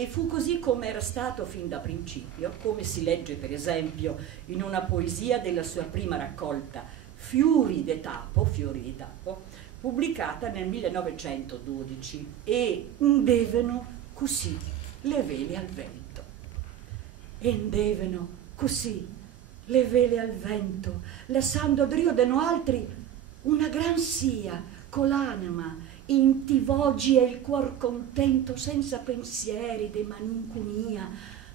E fu così come era stato fin da principio, come si legge per esempio in una poesia della sua prima raccolta, Fiori di Tapo, pubblicata nel 1912, e indeveno così le vele al vento. E indeveno così le vele al vento, lasciando drio de no altri una gran sia con l'anima in ti voggi e il cuor contento, senza pensieri de malinconia.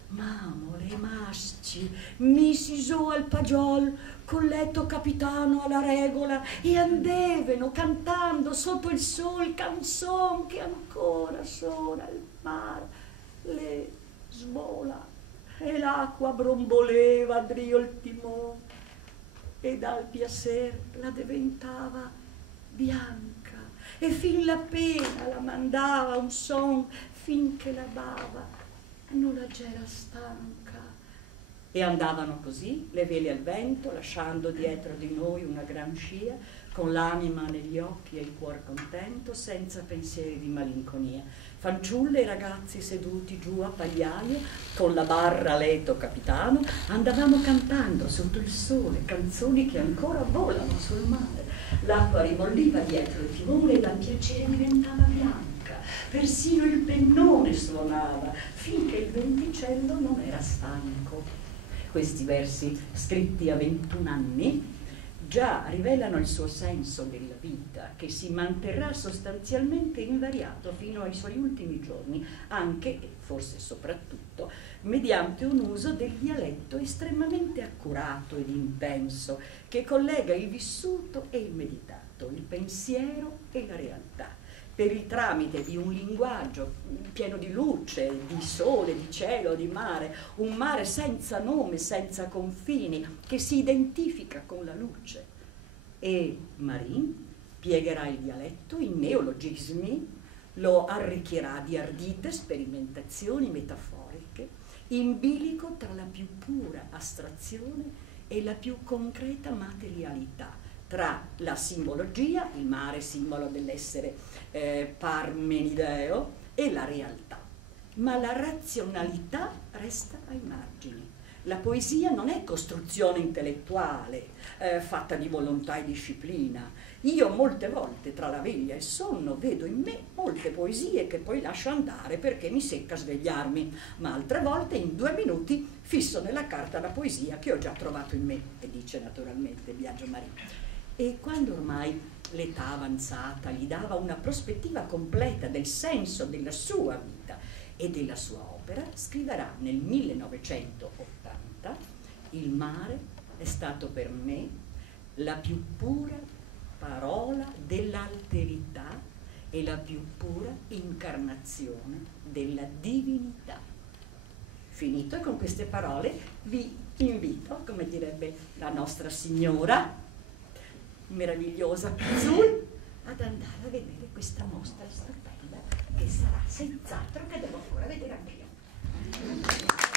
Mamole e masci misi giù al pagiol col letto capitano alla regola, e andevano cantando sotto il sol canzon che ancora suona il mar le svola, e l'acqua bromboleva drio il timon, e dal piacer la diventava bianca, e fin la pena la mandava un son finché la bava non la c'era stanca. E andavano così le vele al vento, lasciando dietro di noi una gran scia, con l'anima negli occhi e il cuor contento, senza pensieri di malinconia. Fanciulle e ragazzi seduti giù a pagliaio, con la barra a letto capitano, andavamo cantando sotto il sole canzoni che ancora volano sul mare. L'acqua rimolliva dietro il timone e dal piacere diventava bianca. Persino il pennone suonava, finché il venticello non era stanco. Questi versi, scritti a 21 anni, già rivelano il suo senso della vita, che si manterrà sostanzialmente invariato fino ai suoi ultimi giorni, anche, e forse soprattutto, mediante un uso del dialetto estremamente accurato ed intenso, che collega il vissuto e il meditato, il pensiero e la realtà, per il tramite di un linguaggio pieno di luce, di sole, di cielo, di mare, un mare senza nome, senza confini, che si identifica con la luce. E Marin piegherà il dialetto in neologismi, lo arricchirà di ardite sperimentazioni metaforiche, in bilico tra la più pura astrazione e la più concreta materialità, tra la simbologia, il mare simbolo dell'essere parmenideo, e la realtà. Ma la razionalità resta ai margini. La poesia non è costruzione intellettuale, fatta di volontà e disciplina. Io molte volte tra la veglia e il sonno vedo in me molte poesie che poi lascio andare perché mi secca svegliarmi, ma altre volte in 2 minuti fisso nella carta la poesia che ho già trovato in me, e dice naturalmente Biagio Marin. E quando ormai l'età avanzata gli dava una prospettiva completa del senso della sua vita e della sua opera, scriverà nel 1980: il mare è stato per me la più pura parola dell'alterità e la più pura incarnazione della divinità. Finito, e con queste parole vi invito, come direbbe la nostra signora meravigliosa Pizzul, ad andare a vedere questa mostra stupenda, che sarà senz'altro, che devo ancora vedere anch'io.